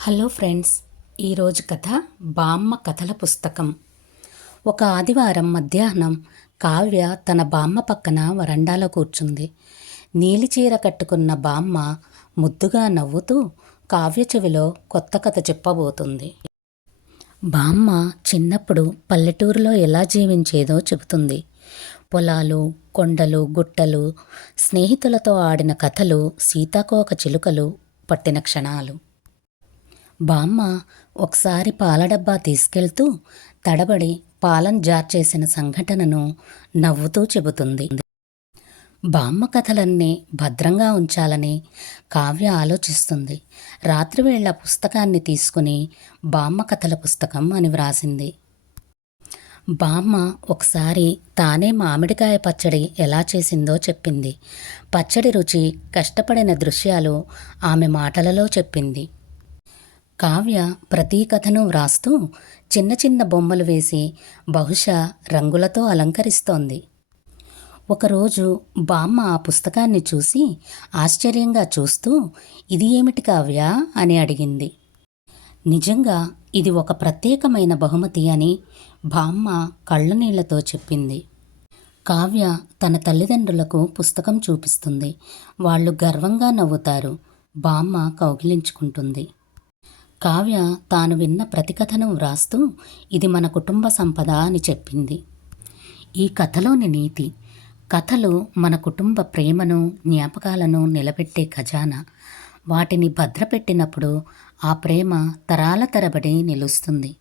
Hello friends ఈరోజు కథ బామ్మ కథల పుస్తకం. ఒక ఆదివారం మధ్యాహ్నం కావ్య తన బామ్మ పక్కన వరండాలో కూర్చుంది. నీలి చీర కట్టుకున్న బామ్మ ముద్దుగా నవ్వుతూ కావ్య చెవిలో కొత్త కథ చెప్పబోతుంది. బామ్మ చిన్నప్పుడు పల్లెటూరులో ఎలా జీవించేదో చెబుతుంది. పొలాలు కొండలు గుట్టలు స్నేహితులతో ఆడిన కథలు సీతాకోక చిలుకలు పట్టిన క్షణాలు. బామ్మ ఒకసారి పాల డబ్బా తీసుకెళ్తూ తడబడి పాలను జార్చేసిన సంఘటనను నవ్వుతూ చెబుతుంది. బామ్మ కథలన్నీ భద్రంగా ఉంచాలని కావ్య ఆలోచిస్తుంది. రాత్రివేళ పుస్తకాన్ని తీసుకుని బామ్మ కథల పుస్తకం అని వ్రాసింది. బామ్మ ఒకసారి తానే మామిడికాయ పచ్చడి ఎలా చేసిందో చెప్పింది. పచ్చడి రుచి కష్టపడిన దృశ్యాలు ఆమె మాటలలో చెప్పింది. కావ్య ప్రతీ కథను వ్రాస్తూ చిన్న చిన్న బొమ్మలు వేసి బహుశా రంగులతో అలంకరిస్తోంది. ఒకరోజు బామ్మ ఆ పుస్తకాన్ని చూసి ఆశ్చర్యంగా చూస్తూ ఇది ఏమిటి కావ్య? అని అడిగింది. నిజంగా ఇది ఒక ప్రత్యేకమైన బహుమతి అని బామ్మ కళ్ళనీళ్ళతో చెప్పింది. కావ్య తన తల్లిదండ్రులకు పుస్తకం చూపిస్తుంది. వాళ్ళు గర్వంగా నవ్వుతారు. బామ్మ కౌగిలించుకుంటుంది. కావ్య తాను విన్న ప్రతికథను వ్రాస్తూ ఇది మన కుటుంబ సంపద అని చెప్పింది. ఈ కథలోని నీతి కథలు మన కుటుంబ ప్రేమను జ్ఞాపకాలను నిలబెట్టే ఖజానా. వాటిని భద్రపెట్టినప్పుడు ఆ ప్రేమ తరాల తరబడి నిలుస్తుంది.